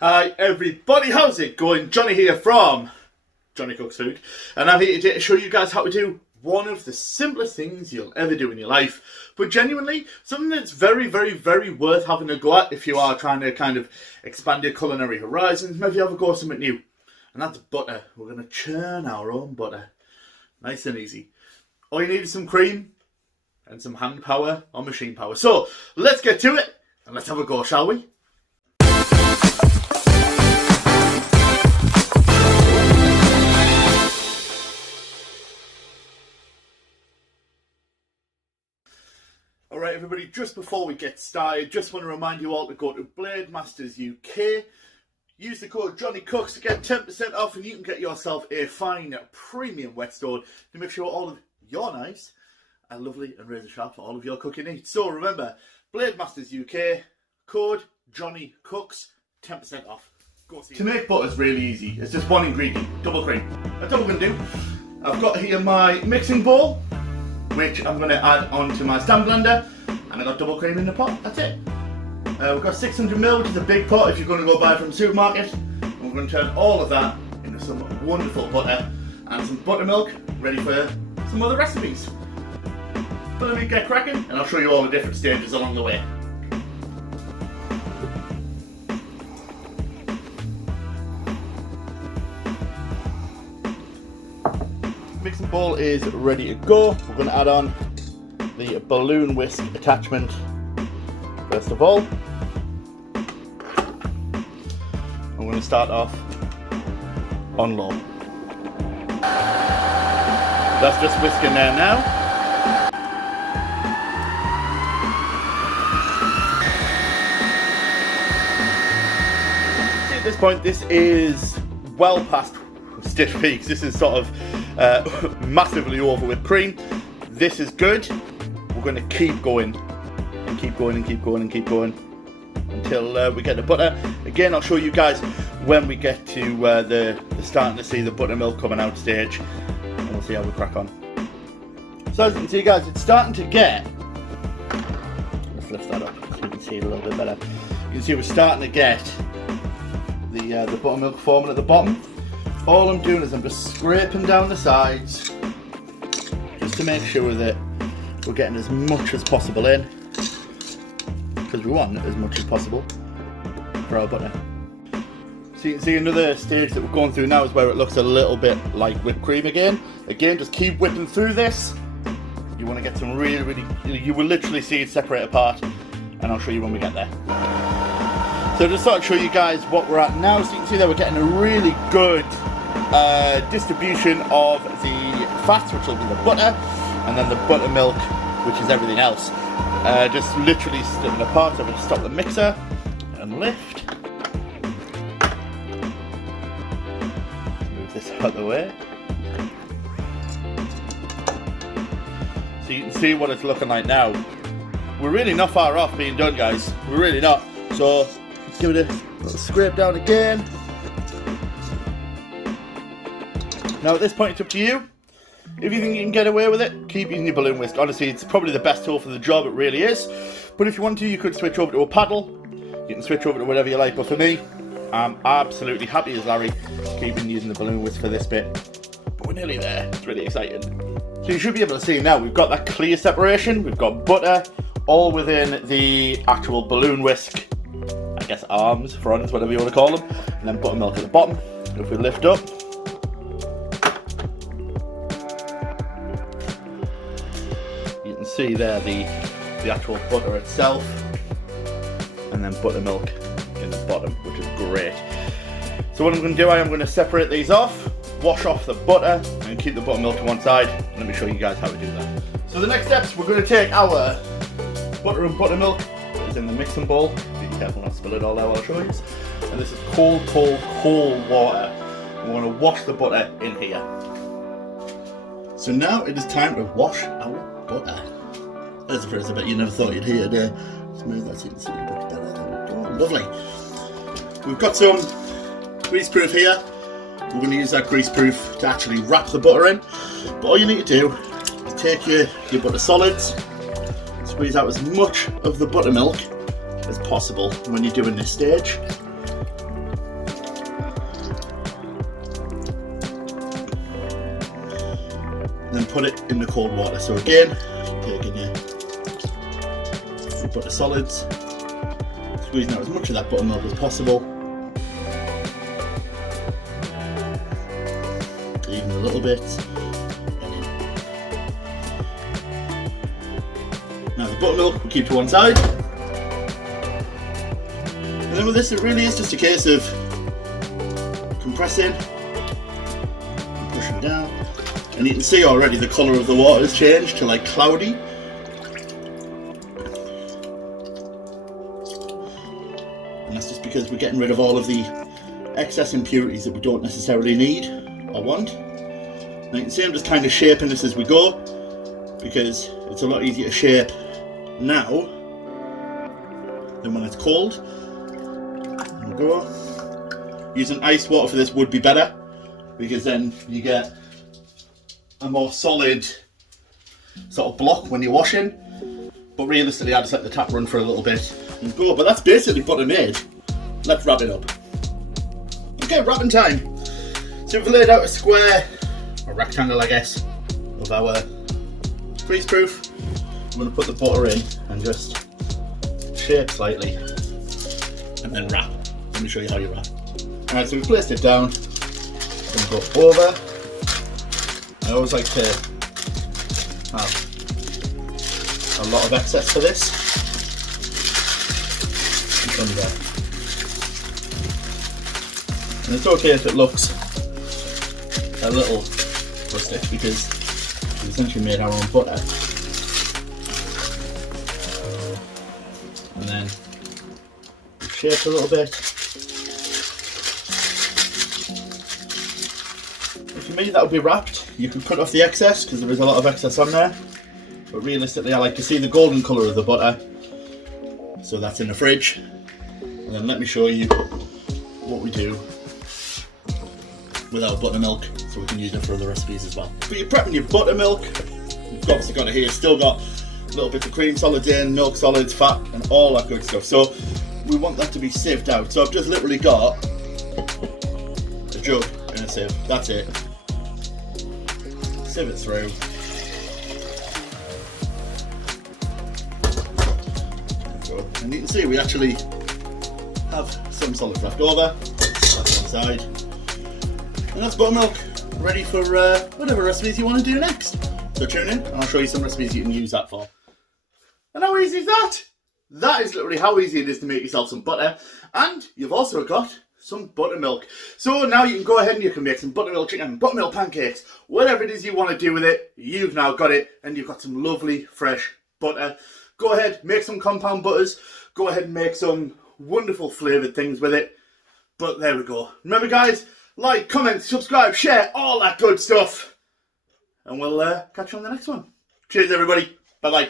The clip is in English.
Hi everybody, how's it going? Johnny here from Johnny Cooks Food, and I'm here today to show you guys how to do one of the simplest things you'll ever do in your life, but genuinely something that's very, very, very worth having a go at if you are trying to kind of expand your culinary horizons, maybe have a go at something new, and that's butter. We're going to churn our own butter, nice and easy. All you need is some cream and some hand power or machine power. So let's get to it and let's have a go, shall we? Alright everybody, just before we get started, just want to remind you all to go to Blade Masters UK, use the code JohnnyCooks to get 10% off, and you can get yourself a fine premium whetstone to make sure all of your knives are lovely and razor sharp for all of your cooking needs. So remember, Blade Masters UK, code JohnnyCooks, 10% off. Go see. To make butter is really easy. It's just one ingredient, double cream. That's all we're going to do. I've got here my mixing bowl, which I'm going to add onto my stand blender, and I've got double cream in the pot. That's it. We've got 600ml, which is a big pot if you're going to go buy from the supermarket, and we're going to turn all of that into some wonderful butter and some buttermilk ready for some other recipes. But let me get cracking and I'll show you all the different stages along the way. Mixing bowl is ready to go. We're going to add on the balloon whisk attachment first of all. I'm going to start off on low. That's just whisking there now. See, at this point, this is well past stitch peaks. This is sort of massively over with cream. This is good. We're going to keep going and keep going and keep going and keep going until we get the butter. Again, I'll show you guys when we get to the starting to see the buttermilk coming out stage, and we'll see how we crack on. So as you can see, guys, it's starting to get, let's lift that up so you can see it a little bit better. You can see we're starting to get the buttermilk forming at the bottom. All I'm doing is I'm just scraping down the sides just to make sure that we're getting as much as possible in, because we want as much as possible for our butter. So you can see another stage that we're going through now is where it looks a little bit like whipped cream again. Again, just keep whipping through this. You want to get some really, you will literally see it separate apart, and I'll show you when we get there. So just thought I'd show you guys what we're at now. So you can see that we're getting a really good distribution of the fats, which will be the butter, and then the buttermilk, which is everything else. Just literally splitting apart. So I'm going to stop the mixer and lift. Move this out of the way. So you can see what it's looking like now. We're really not far off being done, guys. We're really not. So let's give it a little scrape down again. Now at this point it's up to you. If you think you can get away with it, keep using your balloon whisk. Honestly, it's probably the best tool for the job, it really is. But if you want to, you could switch over to a paddle. You can switch over to whatever you like, but for me, I'm absolutely happy as Larry keeping using the balloon whisk for this bit. But we're nearly there, it's really exciting. So you should be able to see now, we've got that clear separation, we've got butter, all within the actual balloon whisk, I guess arms, fronts, whatever you want to call them, and then buttermilk at the bottom. If we lift up, you can see there the actual butter itself, and then buttermilk in the bottom, which is great. So what I'm going to do, I am going to separate these off, wash off the butter, and keep the buttermilk to one side. Let me show you guys how to do that. So the next steps, we're going to take our butter and buttermilk that is in the mixing bowl. Be careful not to spill it all out while I show you. And this is cold water. We want to wash the butter in here. So now it is time to wash our butter. There's the first bit you never thought you'd hear there. Smooth that so you can see a bit better. There we go. Lovely. We've got some grease proof here. We're going to use that grease proof to actually wrap the butter in. But all you need to do is take your butter solids, squeeze out as much of the buttermilk as possible when you're doing this stage. put it in the cold water. So again, taking your fruit butter solids, squeezing out as much of that buttermilk as possible, even a little bit. Now the buttermilk we'll keep to one side. And then with this, it really is just a case of compressing and pushing down. And you can see already the colour of the water has changed to like cloudy. And that's just because we're getting rid of all of the excess impurities that we don't necessarily need or want. Now you can see I'm just kind of shaping this as we go, because it's a lot easier to shape now than when it's cold. There we go. Using ice water for this would be better, because then you get a more solid sort of block when you're washing. But realistically, I just let the tap run for a little bit and go. But that's basically butter made. Let's wrap it up. Okay, wrapping time. So we've laid out a square, or rectangle I guess, of our grease proof. I'm going to put the butter in and just shape slightly and then wrap. Let me show you how you wrap. Alright, so we've placed it down. I'm going to go over. I always like to have a lot of excess for this. Under. And it's okay if it looks a little rustic, because we've essentially made our own butter. And then shape a little bit. For me, that would be wrapped. You could cut off the excess because there is a lot of excess on there. But realistically, I like to see the golden colour of the butter. So that's in the fridge. And then let me show you what we do with our buttermilk, so we can use it for other recipes as well. But you're prepping your buttermilk. You've obviously got it here. Still got a little bit of cream solids in, milk solids, fat, and all that good stuff. So we want that to be sieved out. So I've just literally got a jug and a sieve. That's it. Sieve it through. And you can see we actually have some solids left over. That's one side. And that's buttermilk, ready for whatever recipes you want to do next. So tune in and I'll show you some recipes you can use that for. And how easy is that? That is literally how easy it is to make yourself some butter. And you've also got some buttermilk. So now you can go ahead and you can make some buttermilk chicken, buttermilk pancakes, whatever it is you want to do with it, you've now got it, and you've got some lovely fresh butter. Go ahead, make some compound butters. Go ahead and make some wonderful flavoured things with it. But there we go. Remember guys, like, comment, subscribe, share, all that good stuff. And we'll catch you on the next one. Cheers everybody. Bye bye.